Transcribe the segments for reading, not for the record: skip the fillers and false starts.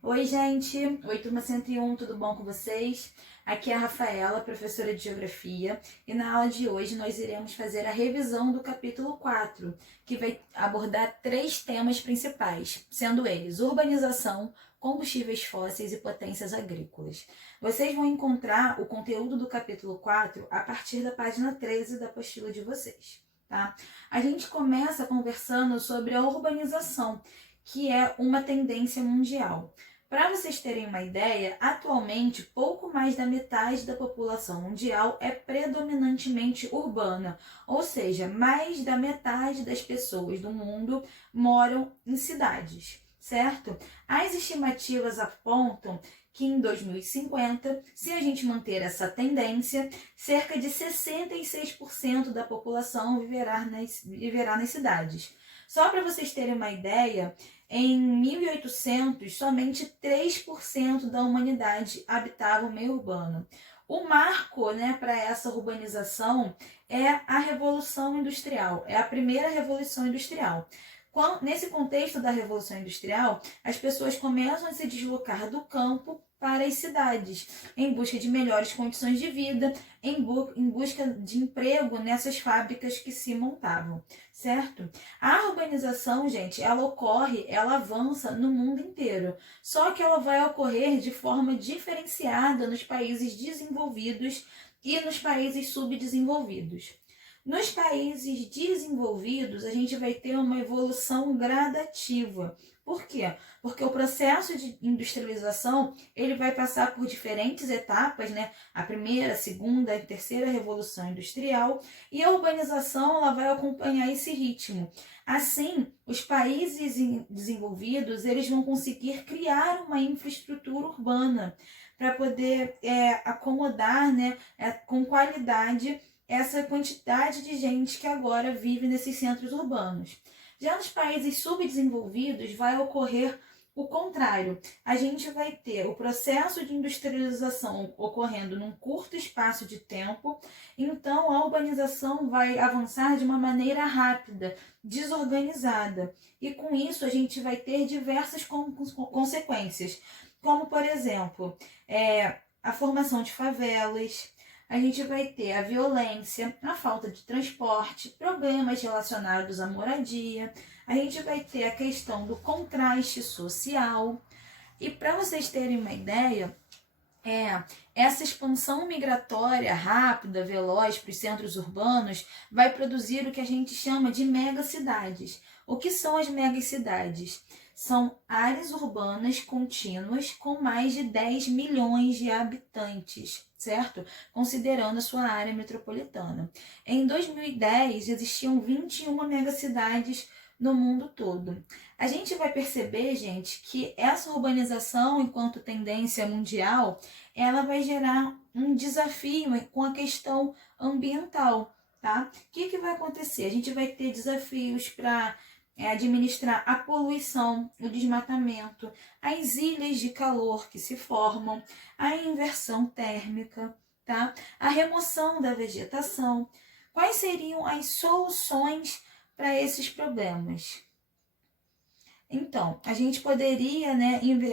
Oi, gente! Oi, turma 101, tudo bom com vocês? Aqui é a Rafaela, professora de Geografia, e na aula de hoje nós iremos fazer a revisão do capítulo 4, que vai abordar 3 temas principais, sendo eles urbanização, combustíveis fósseis e potências agrícolas. Vocês vão encontrar o conteúdo do capítulo 4 a partir da página 13 da apostila de vocês, tá? A gente começa conversando sobre a urbanização, que é uma tendência mundial. Para vocês terem uma ideia, atualmente pouco mais da metade da população mundial é predominantemente urbana, ou seja, mais da metade das pessoas do mundo moram em cidades, certo? As estimativas apontam que em 2050, se a gente manter essa tendência, cerca de 66% da população viverá nas cidades. Só para vocês terem uma ideia, em 1800, somente 3% da humanidade habitava o meio urbano. O marco, para essa urbanização é a Revolução Industrial, é a primeira Revolução Industrial. Nesse contexto da Revolução Industrial, as pessoas começam a se deslocar do campo para as cidades, em busca de melhores condições de vida, em busca de emprego nessas fábricas que se montavam, certo? A urbanização, gente, ela avança no mundo inteiro, só que ela vai ocorrer de forma diferenciada nos países desenvolvidos e nos países subdesenvolvidos. Nos países desenvolvidos, a gente vai ter uma evolução gradativa. Por quê? Porque o processo de industrialização, ele vai passar por diferentes etapas, A primeira, a segunda e terceira revolução industrial, e a urbanização ela vai acompanhar esse ritmo. Assim, os países desenvolvidos, eles vão conseguir criar uma infraestrutura urbana para poder acomodar, com qualidade essa quantidade de gente que agora vive nesses centros urbanos. Já nos países subdesenvolvidos vai ocorrer o contrário. A gente vai ter o processo de industrialização ocorrendo num curto espaço de tempo, então a urbanização vai avançar de uma maneira rápida, desorganizada. E com isso a gente vai ter diversas consequências, como por exemplo, a formação de favelas. A gente vai ter a violência, a falta de transporte, problemas relacionados à moradia, a gente vai ter a questão do contraste social. E para vocês terem uma ideia, essa expansão migratória rápida, veloz para os centros urbanos vai produzir o que a gente chama de megacidades. O que são as megacidades? São áreas urbanas contínuas com mais de 10 milhões de habitantes, certo? Considerando a sua área metropolitana. Em 2010, existiam 21 megacidades no mundo todo. A gente vai perceber, gente, que essa urbanização, enquanto tendência mundial, ela vai gerar um desafio com a questão ambiental, tá? O que vai acontecer? A gente vai ter desafios para administrar a poluição, o desmatamento, as ilhas de calor que se formam, a inversão térmica, tá? A remoção da vegetação. Quais seriam as soluções para esses problemas? Então, a gente poderia,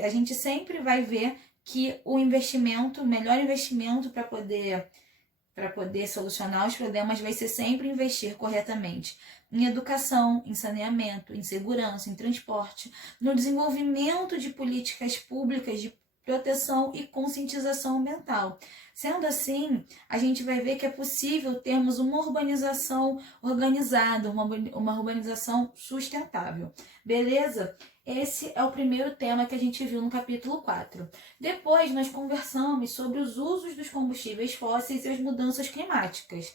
a gente sempre vai ver que o melhor investimento para poder solucionar os problemas vai ser sempre investir corretamente em educação, em saneamento, em segurança, em transporte, no desenvolvimento de políticas públicas de proteção e conscientização ambiental. Sendo assim, a gente vai ver que é possível termos uma urbanização organizada, uma urbanização sustentável. Beleza? Esse é o primeiro tema que a gente viu no capítulo 4. Depois, nós conversamos sobre os usos dos combustíveis fósseis e as mudanças climáticas.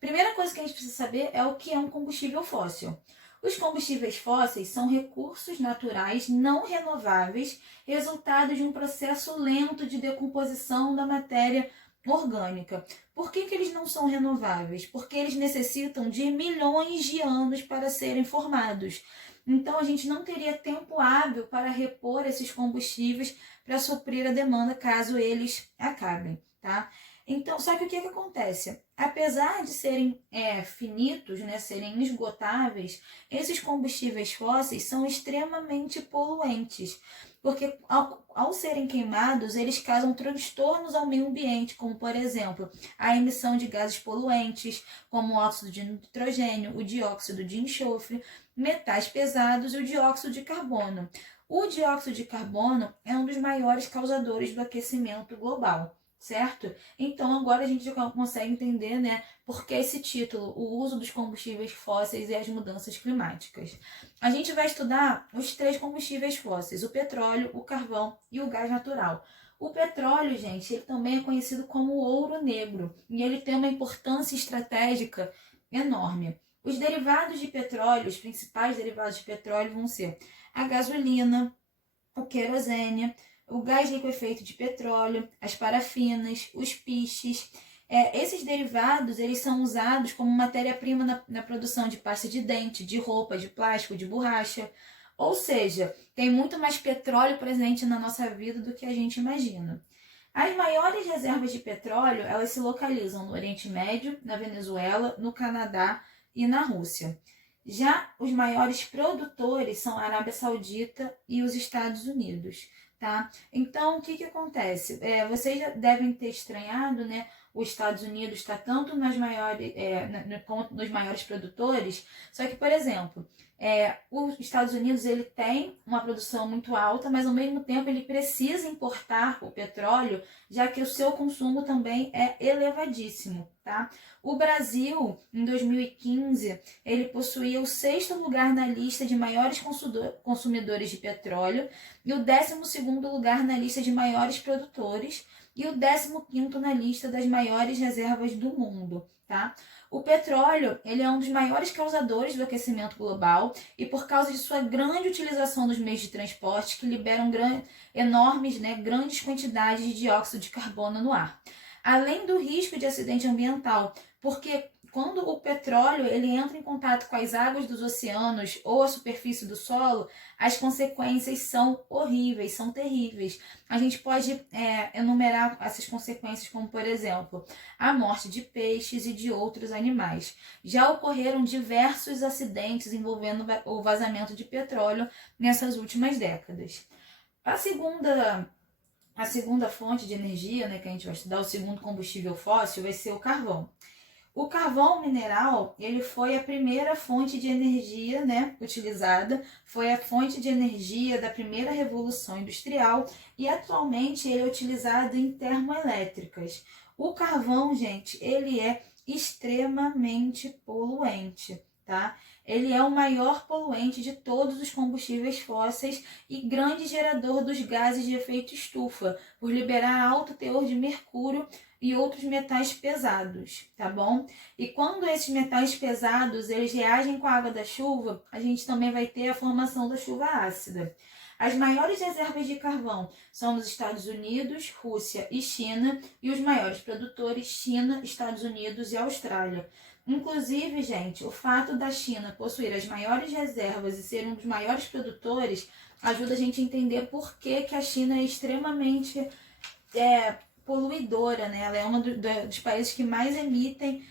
Primeira coisa que a gente precisa saber é o que é um combustível fóssil. Os combustíveis fósseis são recursos naturais não renováveis, resultado de um processo lento de decomposição da matéria orgânica. Por que eles não são renováveis? Porque eles necessitam de milhões de anos para serem formados. Então, a gente não teria tempo hábil para repor esses combustíveis para suprir a demanda caso eles acabem, tá? Então, só que o que acontece? Apesar de serem finitos, né, serem inesgotáveis, esses combustíveis fósseis são extremamente poluentes, porque ao serem queimados, eles causam transtornos ao meio ambiente, como, por exemplo, a emissão de gases poluentes, como o óxido de nitrogênio, o dióxido de enxofre, metais pesados e o dióxido de carbono. O dióxido de carbono é um dos maiores causadores do aquecimento global, certo? Então agora a gente já consegue entender, né, por que esse título, o uso dos combustíveis fósseis e as mudanças climáticas. A gente vai estudar os 3 combustíveis fósseis, o petróleo, o carvão e o gás natural. O petróleo, gente, ele também é conhecido como ouro negro e ele tem uma importância estratégica enorme. Os derivados de petróleo, os principais derivados de petróleo vão ser a gasolina, o querosene, o gás liquefeito de petróleo, as parafinas, os piches. Esses derivados eles são usados como matéria-prima na produção de pasta de dente, de roupa, de plástico, de borracha. Ou seja, tem muito mais petróleo presente na nossa vida do que a gente imagina. As maiores reservas de petróleo, elas se localizam no Oriente Médio, na Venezuela, no Canadá e na Rússia. Já os maiores produtores são a Arábia Saudita e os Estados Unidos, tá? Então, o que acontece? Vocês já devem ter estranhado, né? Os Estados Unidos está tanto nos maiores produtores, só que, por exemplo, os Estados Unidos ele tem uma produção muito alta, mas ao mesmo tempo ele precisa importar o petróleo, já que o seu consumo também é elevadíssimo, tá? O Brasil, em 2015, ele possuía o 6º lugar na lista de maiores consumidores de petróleo e o 12º lugar na lista de maiores produtores e o 15º na lista das maiores reservas do mundo, tá? O petróleo, ele é um dos maiores causadores do aquecimento global e por causa de sua grande utilização nos meios de transporte que liberam grandes quantidades de dióxido de carbono no ar. Além do risco de acidente ambiental, porque quando o petróleo ele entra em contato com as águas dos oceanos ou a superfície do solo, as consequências são horríveis, são terríveis. A gente pode enumerar essas consequências como, por exemplo, a morte de peixes e de outros animais. Já ocorreram diversos acidentes envolvendo o vazamento de petróleo nessas últimas décadas. A segunda fonte de energia, né, que a gente vai estudar, o segundo combustível fóssil, vai ser o carvão. O carvão mineral, ele foi a primeira fonte de energia, né, utilizada, foi a fonte de energia da primeira revolução industrial e atualmente ele é utilizado em termoelétricas. O carvão, gente, ele é extremamente poluente, tá? Ele é o maior poluente de todos os combustíveis fósseis e grande gerador dos gases de efeito estufa, por liberar alto teor de mercúrio e outros metais pesados, tá bom? E quando esses metais pesados eles reagem com a água da chuva, a gente também vai ter a formação da chuva ácida. As maiores reservas de carvão são nos Estados Unidos, Rússia e China, e os maiores produtores China, Estados Unidos e Austrália. Inclusive, gente, o fato da China possuir as maiores reservas e ser um dos maiores produtores ajuda a gente a entender por que a China é extremamente poluidora, né? Ela é um dos países que mais emitem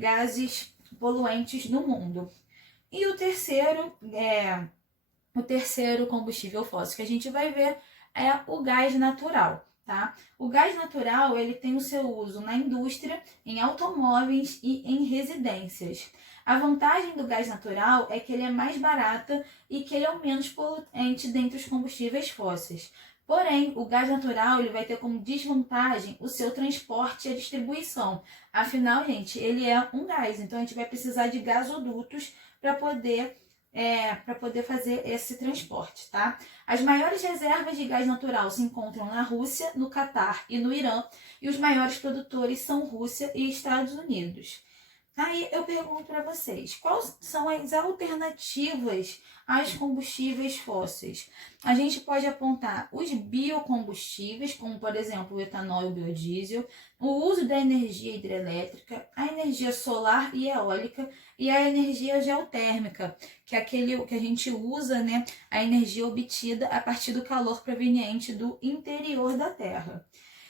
gases poluentes no mundo. E o terceiro combustível fóssil que a gente vai ver é o gás natural, tá? O gás natural, ele tem o seu uso na indústria, em automóveis e em residências. A vantagem do gás natural é que ele é mais barato e que ele é o menos poluente dentre os combustíveis fósseis. Porém, o gás natural ele vai ter como desvantagem o seu transporte e a distribuição. Afinal, gente, ele é um gás, então a gente vai precisar de gasodutos para poder fazer esse transporte, tá? As maiores reservas de gás natural se encontram na Rússia, no Catar e no Irã, e os maiores produtores são Rússia e Estados Unidos. Aí eu pergunto para vocês, quais são as alternativas aos combustíveis fósseis? A gente pode apontar os biocombustíveis, como por exemplo o etanol e o biodiesel, o uso da energia hidrelétrica, a energia solar e eólica e a energia geotérmica, que é aquele que a gente usa, né, a energia obtida a partir do calor proveniente do interior da Terra.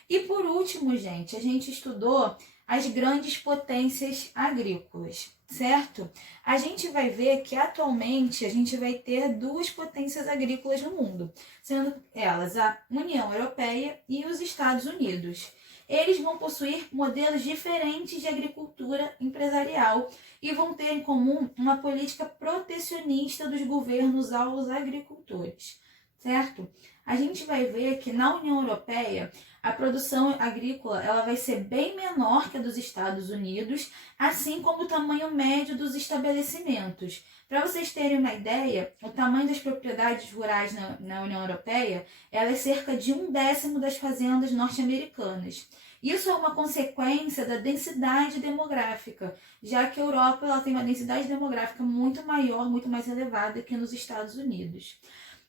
E por último, gente, a gente estudou as grandes potências agrícolas, certo? A gente vai ver que atualmente a gente vai ter duas potências agrícolas no mundo, sendo elas a União Europeia e os Estados Unidos. Eles vão possuir modelos diferentes de agricultura empresarial e vão ter em comum uma política protecionista dos governos aos agricultores, certo? A gente vai ver que na União Europeia a produção agrícola ela vai ser bem menor que a dos Estados Unidos, assim como o tamanho médio dos estabelecimentos. Para vocês terem uma ideia, o tamanho das propriedades rurais na União Europeia ela é cerca de 1/10 das fazendas norte-americanas. Isso é uma consequência da densidade demográfica, já que a Europa ela tem uma densidade demográfica muito maior, muito mais elevada que nos Estados Unidos.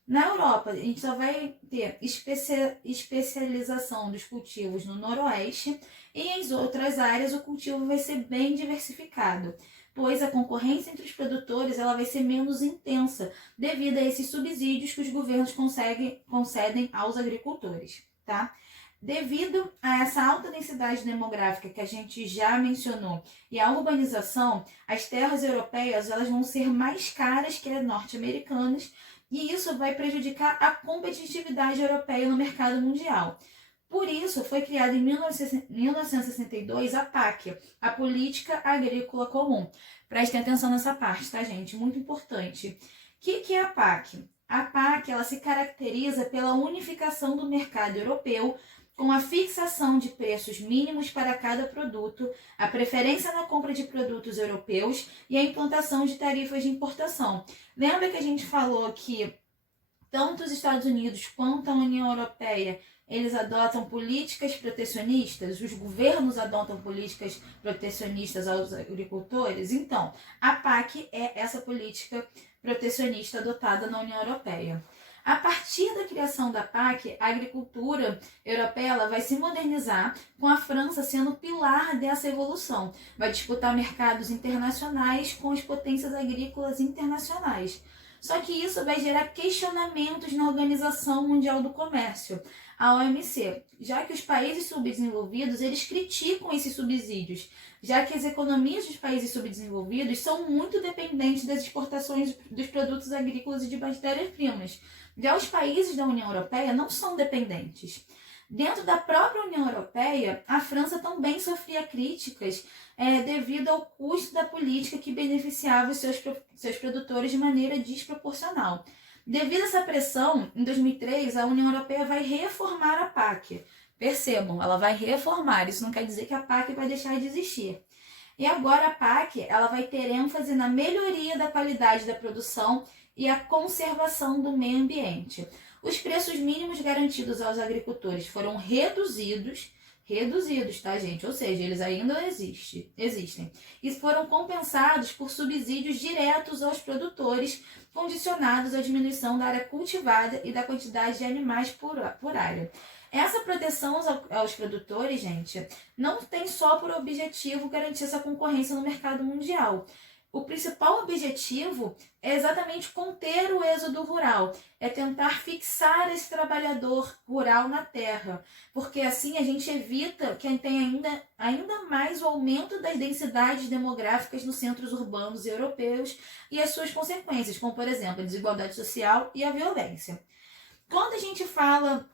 Na Europa, a gente só vai ter especialização dos cultivos no noroeste e em outras áreas o cultivo vai ser bem diversificado, pois a concorrência entre os produtores ela vai ser menos intensa devido a esses subsídios que os governos concedem aos agricultores, tá? Devido a essa alta densidade demográfica que a gente já mencionou e a urbanização, as terras europeias elas vão ser mais caras que as norte-americanas, e isso vai prejudicar a competitividade europeia no mercado mundial. Por isso, foi criada em 1962 a PAC, a Política Agrícola Comum. Prestem atenção nessa parte, tá, gente? Muito importante. O que é a PAC? A PAC ela se caracteriza pela unificação do mercado europeu, com a fixação de preços mínimos para cada produto, a preferência na compra de produtos europeus e a implantação de tarifas de importação. Lembra que a gente falou que tanto os Estados Unidos quanto a União Europeia, eles adotam políticas protecionistas, os governos adotam políticas protecionistas aos agricultores? Então, a PAC é essa política protecionista adotada na União Europeia. A partir da criação da PAC, a agricultura europeia ela vai se modernizar, com a França sendo o pilar dessa evolução. Vai disputar mercados internacionais com as potências agrícolas internacionais. Só que isso vai gerar questionamentos na Organização Mundial do Comércio, a OMC, já que os países subdesenvolvidos eles criticam esses subsídios, já que as economias dos países subdesenvolvidos são muito dependentes das exportações dos produtos agrícolas e de matérias-primas. Já os países da União Europeia não são dependentes. Dentro da própria União Europeia, a França também sofria críticas devido ao custo da política que beneficiava os seus produtores de maneira desproporcional. Devido a essa pressão, em 2003, a União Europeia vai reformar a PAC. Percebam, ela vai reformar, isso não quer dizer que a PAC vai deixar de existir. E agora a PAC ela vai ter ênfase na melhoria da qualidade da produção e a conservação do meio ambiente. Os preços mínimos garantidos aos agricultores foram reduzidos, tá, gente? Ou seja, eles ainda existem. E foram compensados por subsídios diretos aos produtores, condicionados à diminuição da área cultivada e da quantidade de animais por área. Essa proteção aos produtores, gente, não tem só por objetivo garantir essa concorrência no mercado mundial. O principal objetivo é exatamente conter o êxodo rural, é tentar fixar esse trabalhador rural na terra, porque assim a gente evita que tenha ainda mais o aumento das densidades demográficas nos centros urbanos europeus e as suas consequências, como por exemplo a desigualdade social e a violência. Quando a gente fala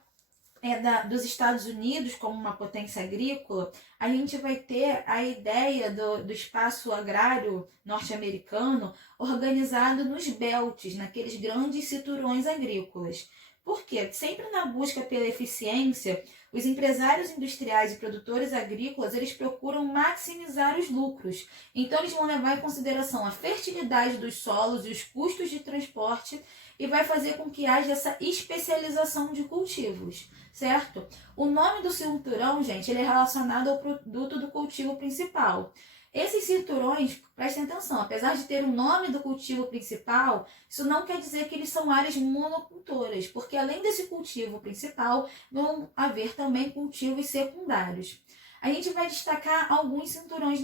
dos Estados Unidos como uma potência agrícola, a gente vai ter a ideia do espaço agrário norte-americano organizado nos belts, naqueles grandes cinturões agrícolas. Por quê? Sempre na busca pela eficiência, os empresários industriais e produtores agrícolas, eles procuram maximizar os lucros. Então, eles vão levar em consideração a fertilidade dos solos e os custos de transporte e vai fazer com que haja essa especialização de cultivos, certo? O nome do cinturão, gente, ele é relacionado ao produto do cultivo principal. Esses cinturões, prestem atenção, apesar de ter o nome do cultivo principal, isso não quer dizer que eles são áreas monocultoras, porque além desse cultivo principal, vão haver também cultivos secundários. A gente vai destacar alguns cinturões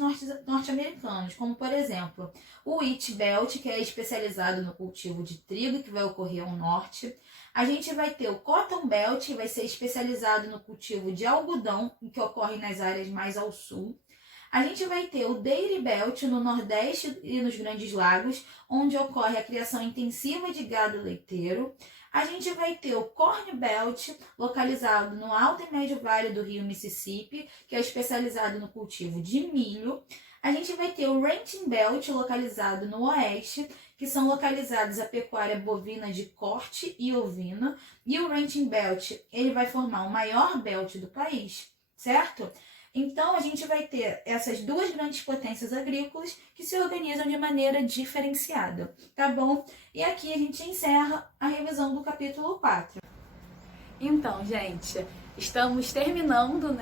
norte-americanos, como por exemplo, o Wheat Belt, que é especializado no cultivo de trigo, que vai ocorrer ao norte, A gente vai ter o Cotton Belt, que vai ser especializado no cultivo de algodão, que ocorre nas áreas mais ao sul. A gente vai ter o Dairy Belt no Nordeste e nos Grandes Lagos, onde ocorre a criação intensiva de gado leiteiro. A gente vai ter o Corn Belt, localizado no Alto e Médio Vale do Rio Mississippi, que é especializado no cultivo de milho. A gente vai ter o Ranching Belt, localizado no Oeste, que são localizados a pecuária bovina de corte e ovina. E o Ranching Belt, ele vai formar o maior belt do país, certo? Então, a gente vai ter essas duas grandes potências agrícolas que se organizam de maneira diferenciada, tá bom? E aqui a gente encerra a revisão do capítulo 4. Então, gente, estamos terminando,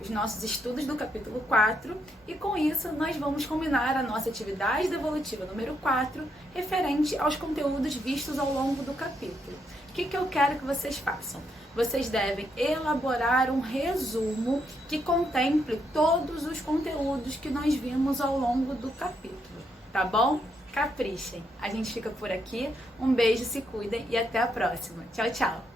os nossos estudos do capítulo 4 e com isso nós vamos combinar a nossa atividade devolutiva número 4 referente aos conteúdos vistos ao longo do capítulo. O que eu quero que vocês façam? Vocês devem elaborar um resumo que contemple todos os conteúdos que nós vimos ao longo do capítulo, tá bom? Caprichem! A gente fica por aqui, um beijo, se cuidem e até a próxima. Tchau, tchau!